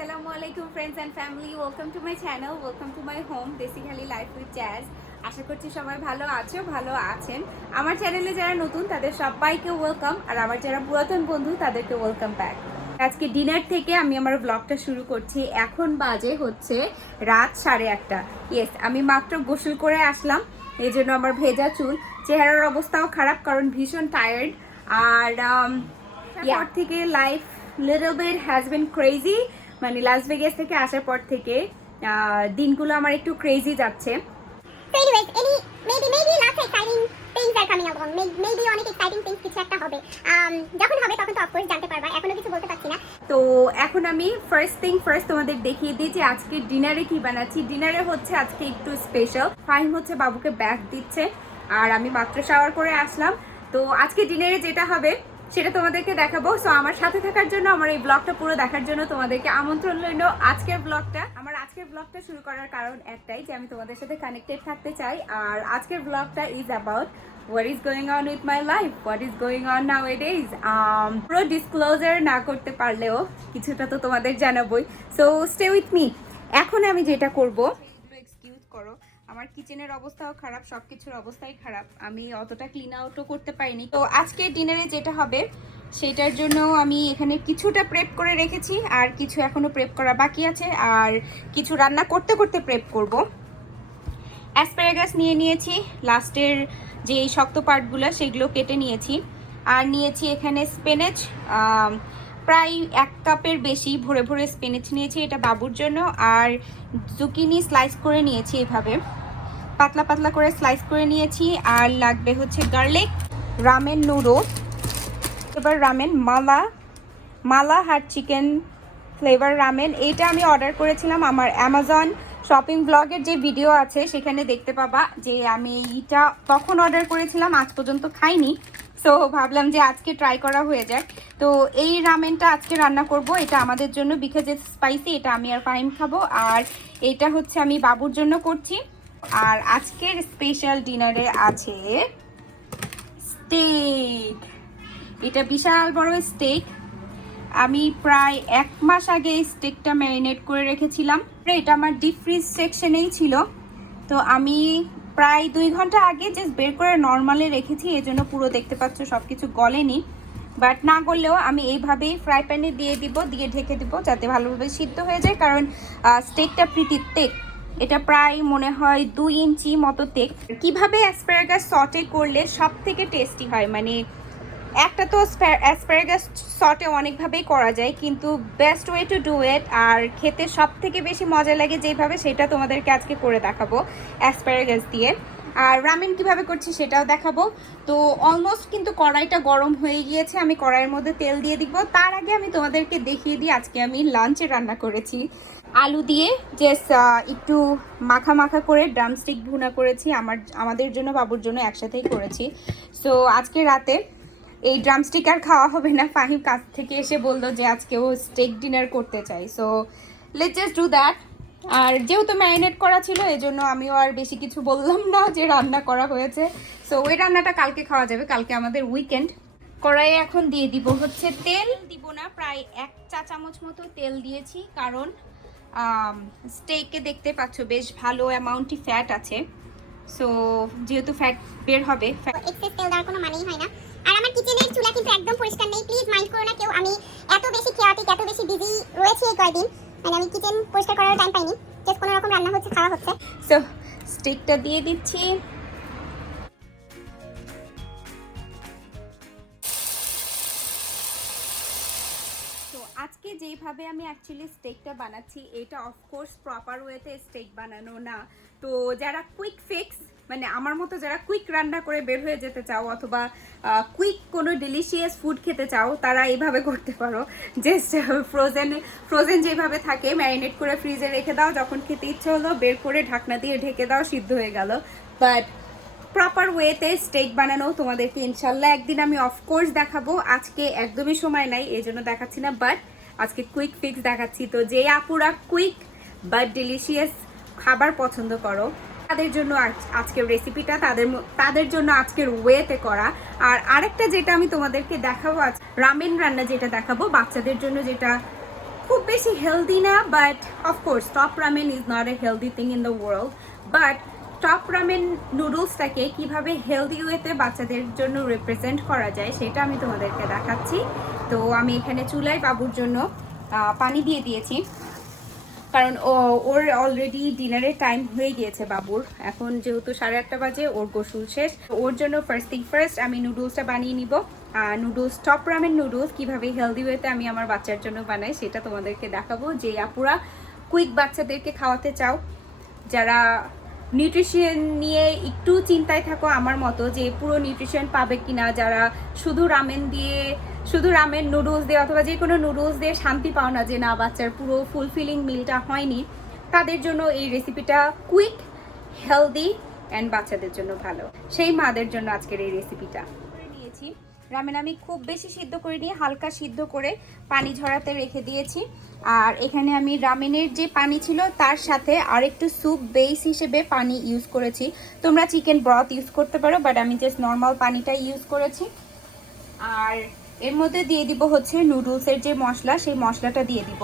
Assalamualaikum friends and family, welcome to my channel, welcome to my home basically life with jazz. আশা করছি সবাই ভালো আছো, ভালো আছেন। আমার চ্যানেলে যারা নতুন তাদের সবাইকে ওয়েলকাম, আর আমার যারা পুরাতন বন্ধু তাদেরকে ওয়েলকাম ব্যাক। আজকে ডিনার থেকে আমি আমার ব্লগটা শুরু করছি। এখন বাজে হচ্ছে রাত 8:30। ইয়েস, আমি মাত্র গোসল করে আসলাম, এই জন্য আমার ভেজা চুল, চেহারার অবস্থাও খারাপ কারণ ভীষণ টায়ার্ড। আর ইয়ার থেকে life little bit has been crazy, মানে লাস ভেগাস থেকে আসার পর থেকে দিনগুলো আমার একটু ক্রেজি যাচ্ছে। So anyways, maybe lots of exciting things are coming along. Maybe অনেক exciting things কিছু একটা হবে। যখন হবে তখন তো অফকোর্স জানতে পারবা, এখনো কিছু বলতে পারছি না। তো এখন আমি ফার্স্ট তোমাদের দেখিয়ে দিই যে আজকে ডিনারে কি বানাচ্ছি। ডিনারে হচ্ছে আজকে একটু স্পেশাল। ফাহিম হচ্ছে বাবুকে ব্যাগ দিচ্ছে, আর আমি মাত্র শাওয়ার করে আসলাম। তো আজকে ডিনারে যেটা হবে সেটা তোমাদেরকে দেখাবো। সো আমার সাথে থাকার জন্য, আমার এই ব্লগটা পুরো দেখার জন্য তোমাদেরকে আমন্ত্রণ রইল। আজকের ব্লগটা শুরু করার কারণ একটাই, যে আমি তোমাদের সাথে কানেক্টেড থাকতে চাই। আর আজকের ব্লগটা is about what is going on with my life, what is going on nowadays. পুরো ডিসক্লোজার না করতে পারলেও কিছুটা তো তোমাদের জানাবোই। So stay with me. এখন আমি যেটা করব, এক্সকিউজ করো, আমার কিচেনের অবস্থাও খারাপ, সব কিছুর অবস্থাই খারাপ, আমি অতটা ক্লিন আউটও করতে পারিনি। তো আজকে ডিনারে যেটা হবে সেটার জন্য আমি এখানে কিছুটা প্রেপ করে রেখেছি, আর কিছু এখনো প্রেপ করা বাকি আছে, আর কিছু রান্না করতে করতে প্রেপ করব। অ্যাসপারাগাস নিয়ে নিয়েছি, লাস্টের যে শক্ত পার্টগুলো সেগুলো কেটে নিয়েছি, আর নিয়েছি এখানে স্পিনাচ, প্রায় 1 কাপের বেশি ভরে ভরে স্পিনাচ নিয়েছি, এটা বাবুর জন্য। আর জুকিনি স্লাইস করে নিয়েছি, এভাবে পাতলা পাতলা করে স্লাইস করে নিয়েছি। আর লাগবে হচ্ছে গার্লিক, রামেন নুডলস, এবার রামেন মালা হাট চিকেন ফ্লেভার রামেন। এইটা আমি অর্ডার করেছিলাম আমার অ্যামাজন শপিং ব্লগের যে ভিডিও আছে সেখানে দেখতে পাবা যে আমি এইটা তখন অর্ডার করেছিলাম, আজ পর্যন্ত খাইনি। সো ভাবলাম যে আজকে ট্রাই করা হয়ে যায়। তো এই রামেনটা আজকে রান্না করব, এটা আমাদের জন্য বিকজ ইটস স্পাইসি, এটা আমি আর ফাহিম খাবো। আর এটা হচ্ছে আমি বাবুর জন্য করছি। আর আজকের স্পেশাল ডিনারে আছে স্টেক, এটা বিশাল বড় স্টেক। আমি প্রায় 1 মাস আগে এই স্টেকটা ম্যারিনেট করে রেখেছিলাম, এটা আমার ডিপ ফ্রিজ সেকশনেই ছিল। তো আমি প্রায় 2 ঘন্টা আগে জাস্ট বের করে নর্মালে রেখেছি, এই জন্য পুরো দেখতে পাচ্ছ সব কিছু গলেনি। বাট না গললেও আমি এইভাবেই ফ্রাই প্যানে দিয়ে দিব, দিয়ে ঢেকে দিব যাতে ভালোভাবে সিদ্ধ হয়ে যায়, কারণ স্টেকটা প্রিটি তেক, এটা প্রায় মনে হয় 2 ইঞ্চি মতো তেক। কিভাবে অ্যাসপারাগাস সটে করলে সব থেকে টেস্টি হয়, মানে একটা তো অ্যাসপারাগাস সটে অনেকভাবেই করা যায়, কিন্তু best way to do it আর খেতে সব থেকে বেশি মজা লাগে যেভাবে, সেটা তোমাদেরকে আজকে করে দেখাবো অ্যাসপারাগাস দিয়ে। আর রামেন কিভাবে করছি সেটাও দেখাবো। তো অলমোস্ট কিন্তু কড়াইটা গরম হয়ে গিয়েছে, আমি কড়াইয়ের মধ্যে তেল দিয়ে দিব। তার আগে আমি তোমাদেরকে দেখিয়ে দিই আজকে আমি লাঞ্চে রান্না করেছি। আলু দিয়ে জাস্ট একটু মাখা মাখা করে ড্রামস্টিক ভুনা করেছি, আমাদের জন্য বাবুর জন্য একসাথেই করেছি। সো আজকে রাতে এই ড্রামস্টিক আর খাওয়া হবে না, ফাহিম কাছ থেকে এসে বললো যে আজকে ও স্টেক ডিনার করতে চাই। So let's just do that. আর যেহেতু ম্যারিনেট করা ছিল এজন্য আমিও আর বেশি কিছু বললাম না যে রান্না করা হয়েছে। সো ওই রান্নাটা কালকে খাওয়া যাবে, কালকে আমাদের উইকেন্ড। কড়াইয়ে এখন দিয়ে দিব হচ্ছে তেল, দিব না, প্রায় 1 চা চামচ মতো তেল দিয়েছি, কারণ স্টেকে দেখতে পাচ্ছ বেশ ভালো অ্যামাউন্টই ফ্যাট আছে। সো যেহেতু ফ্যাট বের হবে, এক্সেস তেল দেওয়ার কোনো মানেই হয় না। আর আমার কিচেনের চুলা কিন্তু একদম পরিষ্কার নেই, প্লিজ মাইন্ড করো না কেউ। আমি এত বেশি খেয়াটিক, এত বেশি বিজি রয়েছে এই কয়েকদিন, মানে আমি কিচেন পরিষ্কার করার টাইম পাইনি, জাস্ট কোনো রকম রান্না হচ্ছে, খাওয়া হচ্ছে। সো স্টেকটা দিয়ে দিচ্ছি। তো আজকে যেইভাবে আমি অ্যাকচুয়ালি স্টেকটা বানাচ্ছি, এটা অফকোর্স প্রপার ওয়েতে স্টেক বানানো না। তো যারা কুইক ফিক্স, মানে আমার মতো যারা কুইক রান্না করে বের হয়ে যেতে চাও, অথবা কুইক কোনো ডেলিশিয়াস ফুড খেতে চাও, তারা এইভাবে করতে পারো। জাস্ট ফ্রোজেন যেভাবে থাকে ম্যারিনেট করে ফ্রিজে রেখে দাও, যখন খেতে ইচ্ছে হলো বের করে ঢাকনা দিয়ে ঢেকে দাও, সিদ্ধ হয়ে গেল। বাট প্রপার ওয়েতে স্টেক বানানো তোমাদেরকে ইনশাল্লাহ একদিন আমি অফকোর্স দেখাবো। আজকে একদমই সময় নাই, এই জন্য দেখাচ্ছি না, বাট আজকে কুইক ফিক্স দেখাচ্ছি। তো যে আপুরা কুইক বাট ডেলিশিয়াস খাবার পছন্দ করো, তাদের জন্য আজকের রেসিপিটা, তাদের জন্য আজকের ওয়েতে করা। আর আরেকটা যেটা আমি তোমাদেরকে দেখাবো, রামেন রান্না যেটা দেখাবো, বাচ্চাদের জন্য যেটা খুব বেশি হেলদি না, but of course top ramen is not a healthy thing in the world, but top ramen নুডলসটাকে কিভাবে হেলদি ওয়েতে বাচ্চাদের জন্য রিপ্রেজেন্ট করা যায় সেটা আমি তোমাদেরকে দেখাচ্ছি। তো আমি এখানে চুলায় বাবুর জন্য পানি দিয়ে দিয়েছি, কারণ ওর অলরেডি ডিনারের টাইম হয়ে গিয়েছে বাবুর। এখন যেহেতু 8:30 বাজে, ওর গোসল শেষ। ওর জন্য ফার্স্ট থিং ফার্স্ট আমি নুডলসটা বানিয়ে নিব। নুডলস, টপ রামেন নুডলস কীভাবে হেলদি ওয়েতে আমি আমার বাচ্চার জন্য বানাই সেটা তোমাদেরকে দেখাবো। যে আপুরা কুইক বাচ্চাদেরকে খাওয়াতে চাও, যারা নিউট্রিশন নিয়ে একটু চিন্তায় থাকো আমার মতো, যে পুরো নিউট্রিশন পাবে কিনা, যারা শুধু রামেন নুডলস দিয়ে অথবা যে কোনো নুডলস দিয়ে শান্তি পাও না, যে না বাচ্চার পুরো ফুলফিলিং মিলটা হয়নি, তাদের জন্য এই রেসিপিটা কুইক, হেলদি অ্যান্ড বাচ্চাদের জন্য ভালো। সেই মাদের জন্য আজকের এই রেসিপিটা নিয়েছি। রামেন আমি খুব বেশি সিদ্ধ করে নিয়ে হালকা সিদ্ধ করে পানি ঝরাতে রেখে দিয়েছি। আর এখানে আমি রামেনের যে পানি ছিল তার সাথে আরেকটু স্যুপ বেস হিসেবে পানি ইউজ করেছি। তোমরা চিকেন ব্রথ ইউজ করতে পারো, বাট আমি জাস্ট নর্মাল পানিটা ইউজ করেছি। আর এর মধ্যে দিয়ে দিব হচ্ছে নুডলসের যে মশলা, সেই মশলাটা দিয়ে দিব।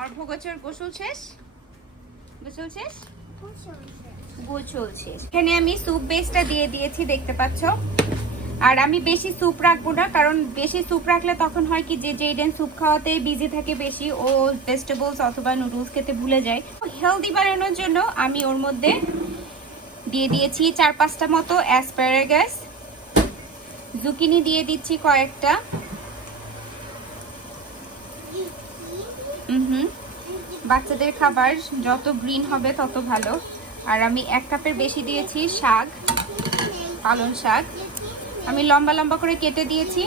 আর ভোগচর গোসল শেষ, গোসল শেষ। এখানে আমি স্যুপ বেসটা দিয়ে দিয়েছি, দেখতে পাচ্ছ। আর আমি বেশি স্যুপ রাখবো না, কারণ বেশি স্যুপ রাখলে তখন হয় কি, যে জেডেন স্যুপ খাওয়াতে বিজি থাকে বেশি, ও ভেজিটেবলস অথবা নুডলস খেতে ভুলে যায়। হেলদি বানানোর জন্য আমি ওর মধ্যে দিয়ে দিয়েছি 4-5টা মতো অ্যাসপারাগাস, জুকিনি দিয়ে দিচ্ছি কয়েকটা, বাচ্চাদের খাবার যত গ্রিন হবে তত ভালো। আর আমি 1 কাপের বেশি দিয়েছি শাক, পালং শাক, আমি লম্বা লম্বা করে কেটে দিয়েছি।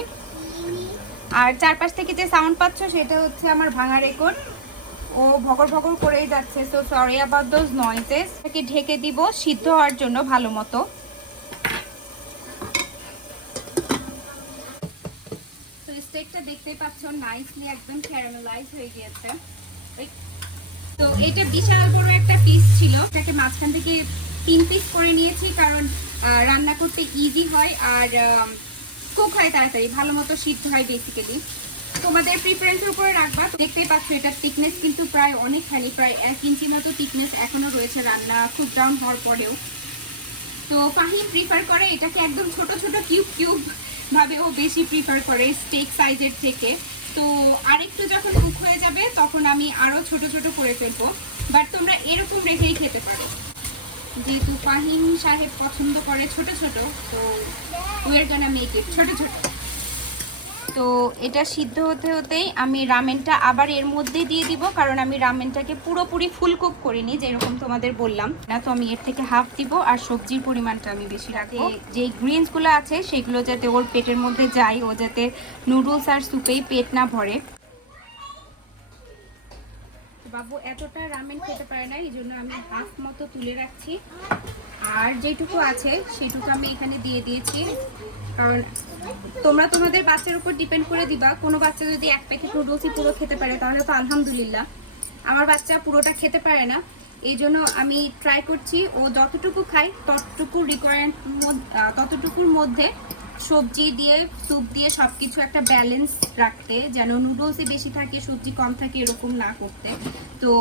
আর চারপাশ থেকে যে সাউন্ড পাচ্ছ সেটা হচ্ছে আমার ভাঙা রেকর্ড, ও ভগর ভগর করেই যাচ্ছে, so sorry about those noises. এটাকে ঢেকে দিব সিদ্ধ হওয়ার জন্য ভালো মতো। তো স্টেকটা দেখতেই পাচ্ছ নাইসলি একদম ক্যারামেলাইজ হয়ে গিয়েছে। তো এটা বিশাল বড় একটা পিস ছিল, এটাকে মাঝখান থেকে 3 পিস করে নিয়েছি, কারণ রান্না করতে ইজি হয় আর কুক হয় তাড়াতাড়ি, ভালো মতো সিদ্ধ হয় বেসিক্যালি। তোমাদের প্রিফারেন্সের উপরে রাখবা। দেখতেই পাচ্ছ এটার থিকনেস কিন্তু প্রায় অনেকখানি, প্রায় 1 ইঞ্চি মতো থিকনেস এখনো রয়েছে রান্না কুক ডাউন হওয়ার পরেও। তো ফাহিম প্রিফার করে এটাকে একদম ছোট ছোট কিউব কিউব ভাবে, ও বেশি প্রিফার করে স্টেক সাইজের থেকে। তো আরেকটু যখন কুক হয়ে যাবে তখন আমি আরো ছোট ছোট করে ফেলবো, বাট তোমরা এরকম রেখেই খেতে পারো, যেহেতু ফাহিম সাহেব পছন্দ করে ছোট ছোট, তো ওয়ের গানা মেক ইট ছোট ছোট। তো এটা সিদ্ধ হতে হতেই আমি রামেনটা আবার এর মধ্যে দিয়ে দিব, কারণ আমি রামেনটাকে পুরোপুরি ফুল কুক করিনি, যেরকম তোমাদের বললাম না। তো আমি এর থেকে হাফ দিব, আর সবজির পরিমাণটা আমি বেশি রাখবো। যে গ্রিনসগুলো আছে সেগুলো যাতে ওর পেটের মধ্যে যায়, ও যাতে নুডলস আর স্যুপেই পেট না ভরে। বাবু এতটা রামেন খেতে পারে না, এই জন্য আমি হাফ মতো তুলে রাখছি। আর যেটুকু আছে সেটুকু আমি এখানে দিয়ে দিয়েছি, কারণ তোমরা তোমাদের বাচ্চার উপর ডিপেন্ড করে দিবা। কোনো বাচ্চা যদি 1 প্যাকেট নুডলসই পুরো খেতে পারে তাহলে তো আলহামদুলিল্লাহ। আমার বাচ্চা পুরোটা খেতে পারে না, এই জন্য আমি ট্রাই করছি ও যতটুকু খায় ততটুকুর মধ্যে সবজি দিয়ে স্যুপ দিয়ে সব কিছু একটা ব্যালেন্স রাখতে, যেন নুডলসই বেশি থাকে সবজি কম থাকে এরকম না করতে। তো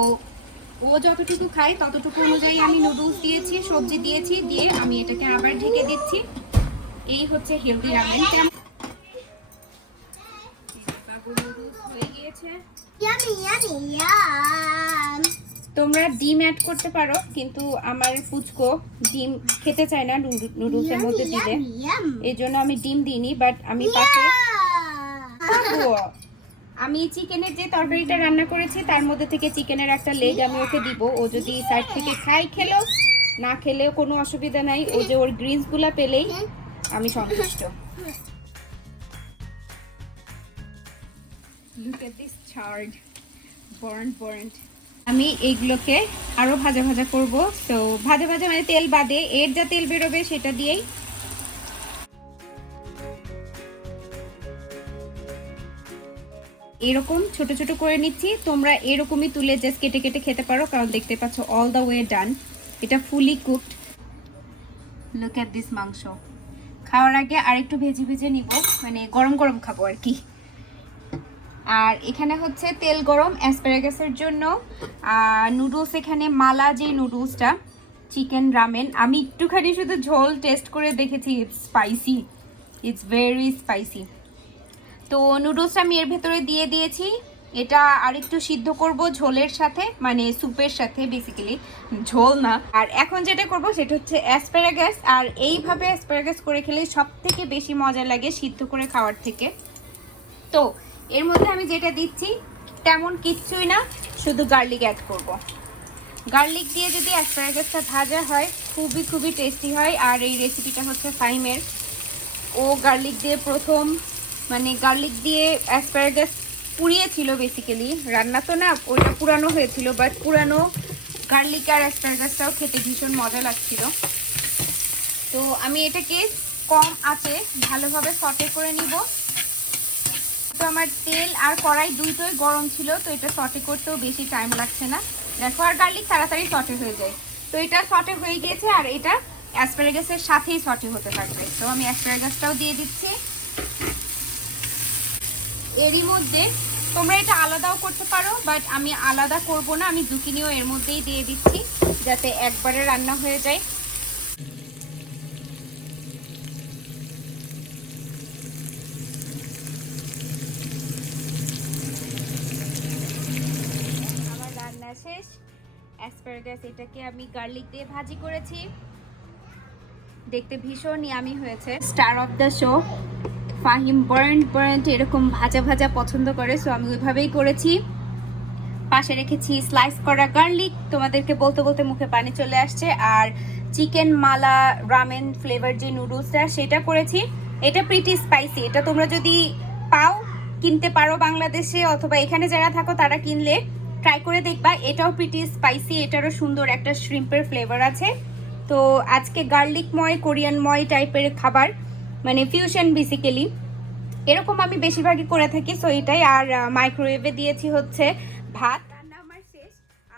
ও যতটুকু খায় ততটুকু অনুযায়ী আমি নুডলস দিয়েছি, সবজি দিয়েছি, দিয়ে আমি এটাকে আবার ঢেকে দিচ্ছি। এই হচ্ছে হেলদি রামেন। হয়ে গিয়েছে। তোমরা ডিম অ্যাড করতে পারো, কিন্তু আমার পুচকো ডিম খেতে চায় না নুডলসের মধ্যে দিলে, এই জন্য আমি ডিম দিইনি। বাট আমি পাশে আমি চিকেনের যে তরকারিটা রান্না করেছি তার মধ্যে থেকে চিকেনের একটা লেগ আমি ওকে দিব। ও যদি সাইড থেকে খেলো, না খেলেও কোনো অসুবিধা নাই, ও যে ওর গ্রিনসগুলো পেলেই আমি সন্তুষ্ট। Look at this charred, burnt. আমি এইগুলোকে আরো ভাজা ভাজা করব। তো ভাজা ভাজা মানে তেল বাদে, এর যা তেল বেরোবে সেটা দিয়েই। এরকম ছোট ছোট করে নিচ্ছি, তোমরা এরকমই তুলে জাস্ট কেটে কেটে খেতে পারো, কারণ দেখতে পাচ্ছ অল দ্য ওয়ে ডান, এটা ফুলি কুকড। লুক এট দিস মাংস। খাওয়ার আগে আরেকটু ভেজে ভেজে নিব, মানে গরম গরম খাবো আর কি। আর এখানে হচ্ছে তেল গরম অ্যাসপারাগাসের জন্য। আর নুডলস এখানে মালা যে নুডলসটা চিকেন রামেন, আমি একটুখানি শুধু ঝোল টেস্ট করে দেখেছি, it's spicy, it's very spicy. তো নুডলসটা আমি এর ভেতরে দিয়ে দিয়েছি। এটা আরেকটু সিদ্ধ করব ঝোলের সাথে, মানে স্যুপের সাথে, বেসিক্যালি ঝোল না। আর এখন যেটা করব সেটা হচ্ছে অ্যাসপারাগাস। আর এইভাবে অ্যাসপারাগাস করে খেলে সব থেকে বেশি মজা লাগে সিদ্ধ করে খাওয়ার থেকে। তো এর মধ্যে আমি যেটা দিচ্ছি তেমন কিচ্ছুই না, শুধু গার্লিক অ্যাড করব। গার্লিক দিয়ে যদি অ্যাসপারাগাসটা ভাজা হয় খুবই খুবই টেস্টি হয়। আর এই রেসিপিটা হচ্ছে ফাহিমের, ও গার্লিক দিয়ে প্রথম, মানে গার্লিক দিয়ে অ্যাসপারাগাস পুড়িয়েছিল বেসিক্যালি, রান্না তো না, ওটা পুরানো হয়েছিল, বাট পুরানো গার্লিক আর অ্যাসপারাগাসটাও খেতে ভীষণ মজা লাগছিল। তো আমি এটাকে কম আঁচে ভালোভাবে সটে করে নিব। তো আমার তেল আর কড়াই দুটোই গরম ছিল, তো এটা সটে করতেও বেশি টাইম লাগছে না, দেখো। আর গার্লিক তাড়াতাড়ি সটে হয়ে যায়। তো এটা সটে হয়ে গিয়েছে আর এটা অ্যাসপারাগাসের সাথেই সটে হতে থাকবে। তো আমি অ্যাসপারাগাসটাও দিয়ে দিচ্ছি। এরই মধ্যে তোমরা এটা আলাদাও করতে পারো, বাট আমি আলাদা করব না, আমি জুকিনিও এর মধ্যেই দিয়ে দিচ্ছি যাতে একবারে রান্না হয়ে যায়। আমার রান্না শেষ। অ্যাসপারাগাস এটাকে আমি গার্লিক দিয়ে ভাজি করেছি, দেখতে ভীষণ ইয়ামি হয়েছে। Star of the show Fahim burnt এরকম ভাজা ভাজা পছন্দ করে, সো আমি ওইভাবেই করেছি। পাশে রেখেছি স্লাইস করা গার্লিক, তোমাদেরকে বলতে বলতে মুখে পানি চলে আসছে। আর চিকেন মালা রামেন ফ্লেভার যে নুডলসটা সেটা করেছি, এটা প্রিটি স্পাইসি। এটা তোমরা যদি পাও, কিনতে পারো বাংলাদেশে, অথবা এখানে যারা থাকো তারা কিনলে ট্রাই করে দেখবা। এটাও প্রিটি স্পাইসি, এটারও সুন্দর একটা শ্রিম্পের ফ্লেভার আছে। তো আজকে গার্লিকময় কোরিয়ানময় টাইপের খাবার, মানে ফিউশন বেসিক্যালি, এরকম আমি বেশিরভাগই করে থাকি। সো এটাই। আর মাইক্রোওয়েভে দিয়েছি হচ্ছে ভাত। রান্না আমার শেষ।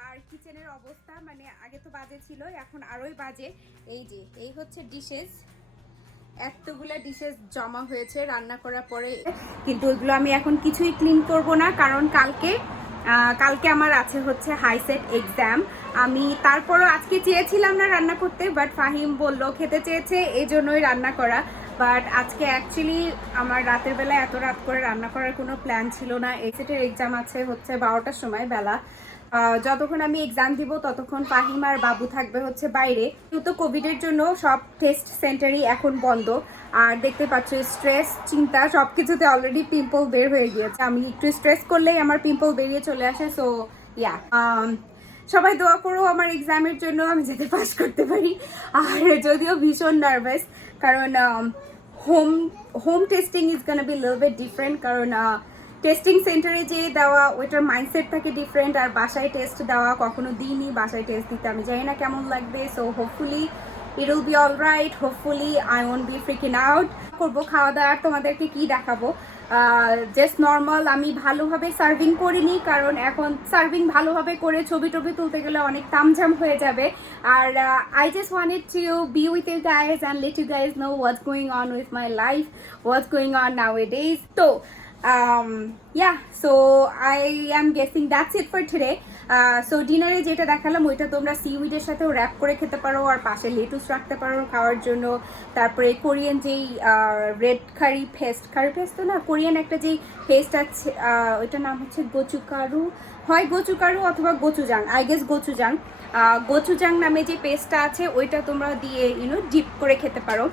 আর কিচেনের অবস্থা, মানে আগে তো বাজে ছিল, এখন আরোই বাজে। এই হচ্ছে ডিশেস, এতগুলা ডিশেস জমা হয়েছে রান্না করার পরে, কিন্তু ওইগুলো আমি এখন কিছুই ক্লিন করব না, কারণ কালকে আমার আছে হচ্ছে হাইসেট এক্সাম। আমি তারপরও আজকে চেয়েছিলাম না রান্না করতে, বাট ফাহিম বলল খেতে চেয়েছে, এই জন্যই রান্না করা। বাট আজকে অ্যাকচুয়ালি আমার রাতের বেলা এত রাত করে রান্না করার কোনো প্ল্যান ছিল না। এক্সেটের এক্সাম আছে হচ্ছে 12টার সময় বেলা। যতক্ষণ আমি এক্সাম দিব ততক্ষণ ফাহিম আর বাবু থাকবে হচ্ছে বাইরে। কিন্তু কোভিডের জন্য সব টেস্ট সেন্টারই এখন বন্ধ। আর দেখতে পাচ্ছ স্ট্রেস, চিন্তা, সব কিছুতে অলরেডি পিম্পল বের হয়ে গিয়েছে। আমি একটু স্ট্রেস করলেই আমার পিম্পল বেরিয়ে চলে আসে। সো ইয়া, সবাই দোয়া করো আমার এক্সামের জন্য, আমি যাতে পাস করতে পারি। আর যদিও ভীষণ নার্ভাস, কারণ home testing is gonna be little bit different, কারণ টেস্টিং সেন্টারে যে দেওয়া ওইটার মাইন্ডসেট থাকে ডিফারেন্ট। আর বাসায় টেস্ট দেওয়া কখনো দিইনি, বাসায় টেস্ট দিতে আমি জানি না কেমন লাগবে। So hopefully it will be all right, hopefully I won't be freaking out. করবো খাওয়া দাওয়ার, তোমাদেরকে কি দেখাবো, জাস্ট নর্মাল। আমি ভালোভাবে সার্ভিং করিনি, কারণ এখন সার্ভিং ভালোভাবে করে ছবি টবি তুলতে গেলে অনেক তামঝাম হয়ে যাবে। আর I just wanted to be with you guys and let you guys know what's going on with my life, what's going on nowadays. তো yeah, so I am guessing that's it for today. So ডিনারে যেটা দেখালাম ওইটা তোমরা সিউইডের সাথেও rap করে খেতে পারো, আর পাশে লেটুস রাখতে পারো খাওয়ার জন্য। তারপরে কোরিয়ান যেই রেড কারি পেস্ট তো না, কোরিয়ান একটা যেই পেস্ট আছে, ওইটার নাম হচ্ছে গোচুকারু, হয় গোচুকারু অথবা gochujang, I guess gochujang. Gochujang নামে যে পেস্টটা আছে ওইটা তোমরা দিয়ে ডিপ করে খেতে পারো।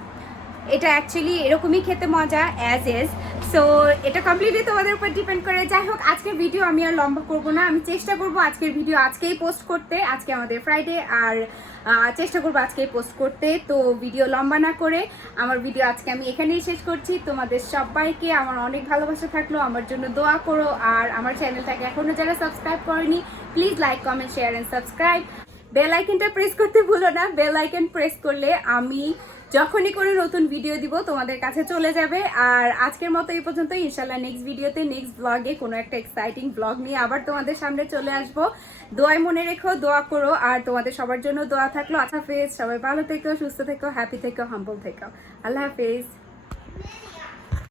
এটা অ্যাকচুয়ালি এরকমই খেতে মজা অ্যাজ এজ। সো এটা কমপ্লিটলি তোমাদের উপর ডিপেন্ড করে। যাই হোক, আজকের ভিডিও আমি আর লম্বা করবো না, আমি চেষ্টা করবো আজকের ভিডিও আজকেই পোস্ট করতে। আজকে আমাদের ফ্রাইডে, আর চেষ্টা করবো আজকেই পোস্ট করতে। তো ভিডিও লম্বা না করে আমার ভিডিও আজকে আমি এখানেই শেষ করছি। তোমাদের সবাইকে আমার অনেক ভালোবাসা থাকলো, আমার জন্য দোয়া করো। আর আমার চ্যানেলটাকে এখনও যারা সাবস্ক্রাইব করেনি, please like, comment, share and subscribe. Bell আইকনটা প্রেস করতে ভুলো না। বেল আইকন প্রেস করলে আমি যখনই কোনো নতুন ভিডিও দিব তোমাদের কাছে চলে যাবে। আর আজকের মতো এই পর্যন্তই। ইনশাল্লাহ নেক্সট ভিডিওতে, নেক্সট ব্লগে কোনো একটা এক্সাইটিং ব্লগ নিয়ে আবার তোমাদের সামনে চলে আসবো। দোয়ায় মনে রেখো, দোয়া করো, আর তোমাদের সবার জন্য দোয়া থাকলো। আল্লাহ হাফেজ, সবাই ভালো থেকো, সুস্থ থেকো, হ্যাপি থেকো, হাম্বল থেকো। আল্লাহ হাফেজ।